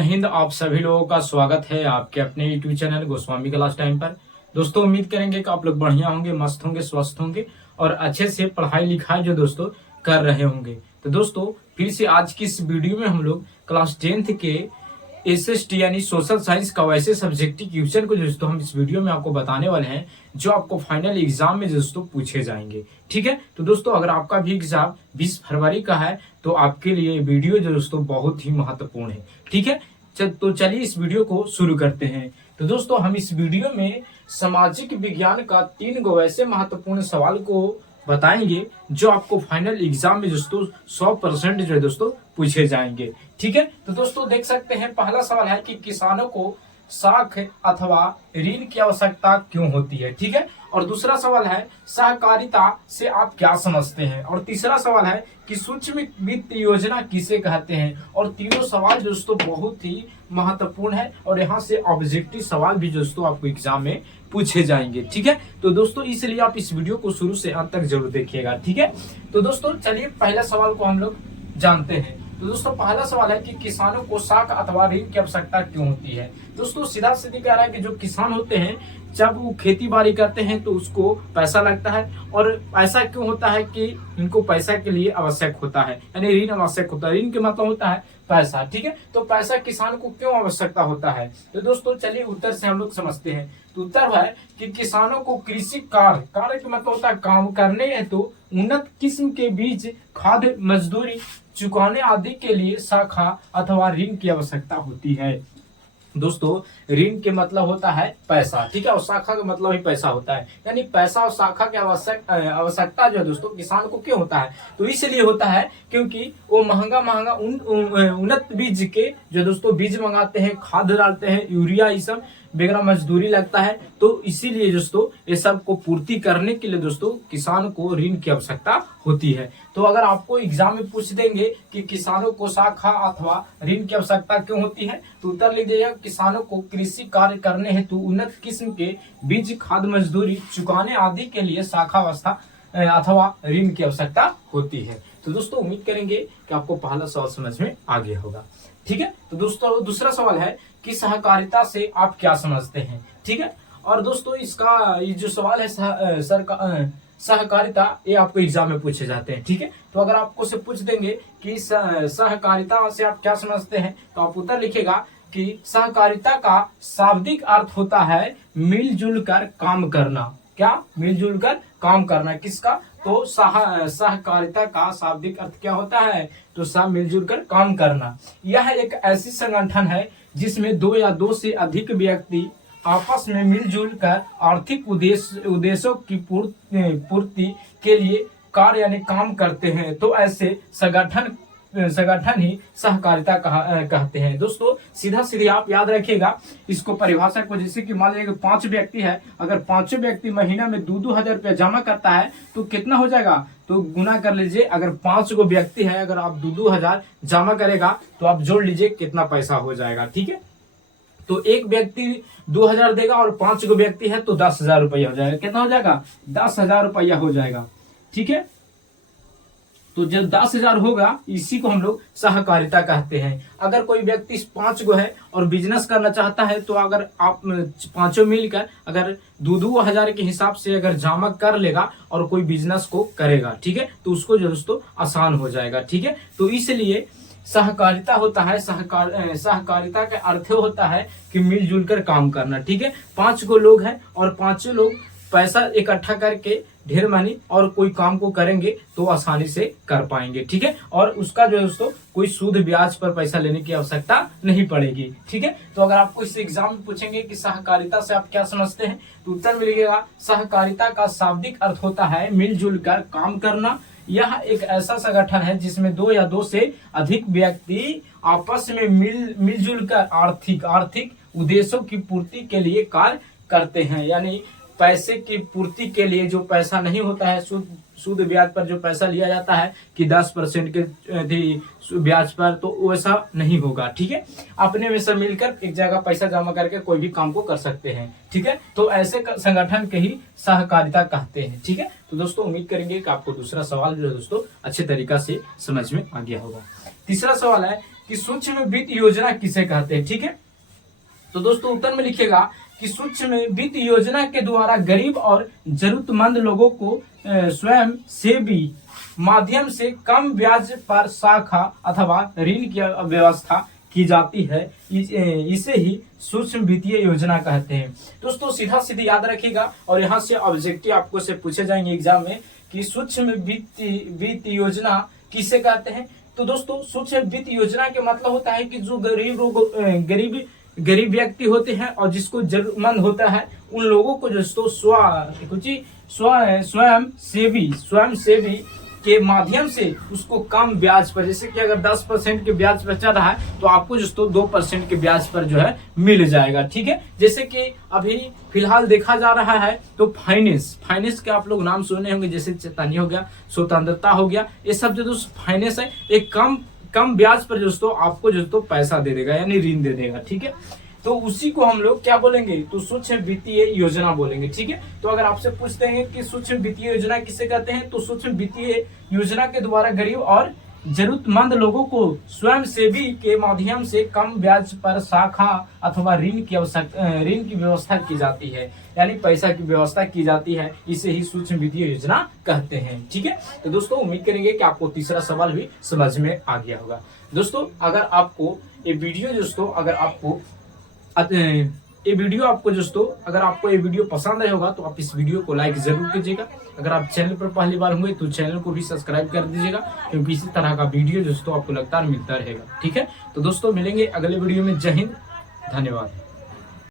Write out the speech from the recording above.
हिंद, आप सभी लोगों का स्वागत है आपके अपने YouTube channel Goswami class time पर। दोस्तों उम्मीद करेंगे कि आप लोग बढ़िया होंगे, मस्त होंगे, स्वस्थ होंगे और अच्छे से पढ़ाई लिखाई जो दोस्तों कर रहे होंगे। तो दोस्तों फिर से आज की इस वीडियो में हम लोग क्लास 10th के एसएसटी यानी सोशल साइंस का वैसे सब्जेक्ट क्वेश्चन को दोस्तों हम इस वीडियो में आपको बताने वाले हैं जो आपको फाइनल एग्जाम में दोस्तों पूछे जाएंगे। ठीक है, तो दोस्तों अगर आपका भी एग्जाम 20 फरवरी का है तो आपके लिए वीडियो जो दोस्तों बहुत ही महत्वपूर्ण है। ठीक है, तो चलिए इस वीडियो को शुरू करते हैं। तो दोस्तों हम इस वीडियो में सामाजिक विज्ञान का 3 गो वैसे महत्वपूर्ण सवाल को बताएंगे जो आपको फाइनल एग्जाम में दोस्तों 100% जो है दोस्तों पूछे जाएंगे। ठीक है, तो दोस्तों देख सकते हैं पहला सवाल है कि किसानों को साख अथवा ऋण की आवश्यकता क्यों होती है। ठीक है, और दूसरा सवाल है सहकारिता से आप क्या समझते हैं, और तीसरा सवाल है कि सूक्ष्म वित्त योजना किसे कहते हैं। और तीनों सवाल दोस्तों बहुत ही महत्वपूर्ण है और यहाँ से ऑब्जेक्टिव सवाल भी दोस्तों आपको एग्जाम में पूछे जाएंगे। ठीक है, तो दोस्तों इसलिए आप इस वीडियो को शुरू से अंत तक जरूर देखिएगा। ठीक है, तो दोस्तों चलिए पहला सवाल को हम लोग जानते हैं। तो दोस्तों पहला सवाल है कि किसानों को साख अथवा ऋण की आवश्यकता क्यों होती है। दोस्तों सीधा सीधी कह रहा है कि जो किसान होते हैं जब वो खेती बाड़ी करते हैं तो उसको पैसा लगता है, और ऐसा क्यों होता है कि इनको पैसा के लिए आवश्यक होता है, यानी ऋण आवश्यक होता है। ऋण के मतलब होता है पैसा। ठीक है, तो पैसा किसान को क्यों आवश्यकता होता है। तो दोस्तों चलिए उत्तर से हम लोग समझते हैं। तो उत्तर है कि किसानों को कृषि कार्य का मतलब होता है काम करने हेतु उन्नत किस्म के बीज, खाद, मजदूरी चुकाने आदि के लिए शाखा अथवा ऋण की आवश्यकता होती है। दोस्तों ऋण के मतलब होता है पैसा। ठीक है, और शाखा का मतलब ही पैसा होता है, यानी पैसा और शाखा की आवश्यकता जो है दोस्तों किसान को क्यों होता है। तो इसलिए होता है क्योंकि वो महंगा महंगा उन्नत बीज के जो दोस्तों बीज मंगाते हैं, खाद डालते हैं, यूरिया, ये सब बेगरा मजदूरी लगता है। तो इसीलिए दोस्तों ये सब को पूर्ति करने के लिए दोस्तों किसान को ऋण की आवश्यकता होती है। तो अगर आपको एग्जाम में पूछ देंगे कि किसानों को शाखा अथवा ऋण की आवश्यकता क्यों होती है, तो उत्तर लिख दीजिएगा किसानों को कृषि कार्य करने हेतु उन्नत किस्म के बीज, खाद, मजदूरी चुकाने आदि के लिए शाखा अवस्था अथवा ऋण की आवश्यकता होती है। तो दोस्तों उम्मीद करेंगे कि आपको पहला सवाल समझ में आ गया होगा। ठीक है, तो दोस्तों दूसरा सवाल है कि सहकारिता से आप क्या समझते हैं। ठीक है, और दोस्तों इसका ये जो सवाल है सहकारिता, ये आपको एग्जाम में पूछे जाते हैं। ठीक है, तो अगर आपको से पूछ देंगे कि सहकारिता से आप क्या समझते हैं, तो आप उत्तर लिखेगा कि सहकारिता का शाब्दिक अर्थ होता है मिलजुल कर काम करना। क्या? मिलजुल कर काम करना। किसका? तो सहकारिता का शाब्दिक अर्थ क्या होता है, तो मिलजुल कर काम करना। यह एक ऐसी संगठन है जिसमें 2 या 2 से अधिक व्यक्ति आपस में मिलजुल कर आर्थिक उद्देश्यों की पूर्ति के लिए कार्य यानी काम करते हैं। तो ऐसे संगठन ही सहकारिता कहते हैं। दोस्तों सीधा सीधे आप याद रखिएगा इसको, परिभाषा को। जैसे कि मान लीजिए 5 व्यक्ति है, अगर 5 व्यक्ति महीना में 2-2 हजार रुपया जमा करता है तो कितना हो जाएगा, तो गुना कर लीजिए। अगर 5 गो व्यक्ति है, अगर आप 2-2 हजार जमा करेगा तो आप जोड़ लीजिए कितना पैसा हो जाएगा। ठीक है, तो एक व्यक्ति 2,000 देगा और 5 गो व्यक्ति है तो 10,000 रुपया हो जाएगा। कितना हो जाएगा? 10,000 रुपया हो जाएगा। ठीक है, तो जब 10,000 होगा इसी को हम लोग सहकारिता कहते हैं। अगर कोई व्यक्ति 5 गो है और बिजनेस करना चाहता है तो अगर आप 5 मिलकर अगर 2-2 हजार के हिसाब से अगर जमा कर लेगा और कोई बिजनेस को करेगा, ठीक है, तो उसको जो दोस्तों आसान हो जाएगा। ठीक है, तो इसलिए सहकारिता होता है, सहकारिता का अर्थ होता है कि मिलजुल कर काम करना। ठीक है, 5 गो लोग हैं और 5 लोग पैसा इकट्ठा करके ढेर मानी और कोई काम को करेंगे तो आसानी से कर पाएंगे। ठीक है, और उसका जो है दोस्तों कोई सूद ब्याज पर पैसा लेने की आवश्यकता नहीं पड़ेगी। ठीक है, तो अगर आपको इस एग्जाम में पूछेंगे कि सहकारिता से आप क्या समझते हैं, तो उत्तर मिलेगा सहकारिता का शाब्दिक अर्थ होता है मिलजुल कर काम करना। यह एक ऐसा संगठन है जिसमें 2 या 2 से अधिक व्यक्ति आपस में मिलजुल कर आर्थिक उद्देश्यों की पूर्ति के लिए कार्य करते हैं। यानी पैसे की पूर्ति के लिए जो पैसा नहीं होता है, सूद ब्याज पर जो पैसा लिया जाता है कि 10% के ब्याज पर, तो वैसा नहीं होगा। ठीक है, अपने में सब मिलकर एक जगह पैसा जमा करके कोई भी काम को कर सकते हैं। ठीक है, तो ऐसे संगठन के ही सहकारिता कहते हैं। ठीक है, तो दोस्तों उम्मीद करेंगे कि आपको दूसरा सवाल जो है दोस्तों अच्छे तरीका से समझ में आ गया होगा। तीसरा सवाल है कि सूक्ष्म वित्त योजना किसे कहते हैं। ठीक है, तो दोस्तों उत्तर में लिखिएगा कि सूक्ष्म वित्त योजना के द्वारा गरीब और जरूरतमंद लोगों को स्वयं सेवी माध्यम से कम ब्याज पर शाखा अथवा ऋण की व्यवस्था की जाती है, इसे ही सूक्ष्म वित्तीय योजना कहते हैं। दोस्तों सीधा सीधी याद रखिएगा, और यहाँ से ऑब्जेक्टिव आपको से पूछे जाएंगे एग्जाम में कि सूक्ष्म वित्त योजना किसे कहते हैं। तो दोस्तों सूक्ष्म वित्त योजना के मतलब होता है कि जो गरीब व्यक्ति होते हैं और जिसको जरूरतमंद होता है उन लोगों को दोस्तों स्वयं सेवी के माध्यम से उसको कम ब्याज पर, जैसे कि अगर 10% के ब्याज पर चल रहा है तो आपको दोस्तों 2% के ब्याज पर जो है मिल जाएगा। ठीक है, जैसे कि अभी फिलहाल देखा जा रहा है तो फाइनेंस के आप लोग नाम सुने होंगे, जैसे चेतावनी हो गया, स्वतंत्रता हो गया, ये सब जो दोस्तों फाइनेंस है एक कम ब्याज पर दोस्तों आपको दोस्तों पैसा दे देगा यानी ऋण दे देगा। ठीक है, तो उसी को हम लोग क्या बोलेंगे, तो सूक्ष्म वित्तीय योजना बोलेंगे। ठीक है, तो अगर आपसे पूछते हैं कि सूक्ष्म वित्तीय योजना किसे कहते हैं, तो सूक्ष्म वित्तीय योजना के द्वारा गरीब और जरूरतमंद लोगों को स्वयं सेवी के माध्यम से कम ब्याज पर शाखा अथवा ऋण की व्यवस्था की जाती है, यानी पैसा की व्यवस्था की जाती है, इसे ही सूक्ष्म वित्तीय योजना कहते हैं। ठीक है, तो दोस्तों उम्मीद करेंगे कि आपको तीसरा सवाल भी समझ में आ गया होगा। दोस्तों अगर आपको ये वीडियो अगर आपको ये वीडियो पसंद आया होगा तो आप इस वीडियो को लाइक जरूर कीजिएगा। अगर आप चैनल पर पहली बार होंगे तो चैनल को भी सब्सक्राइब कर दीजिएगा, क्योंकि इसी तरह का वीडियो दोस्तों आपको लगातार मिलता रहेगा। ठीक है, तो दोस्तों मिलेंगे अगले वीडियो में। जय हिंद, धन्यवाद।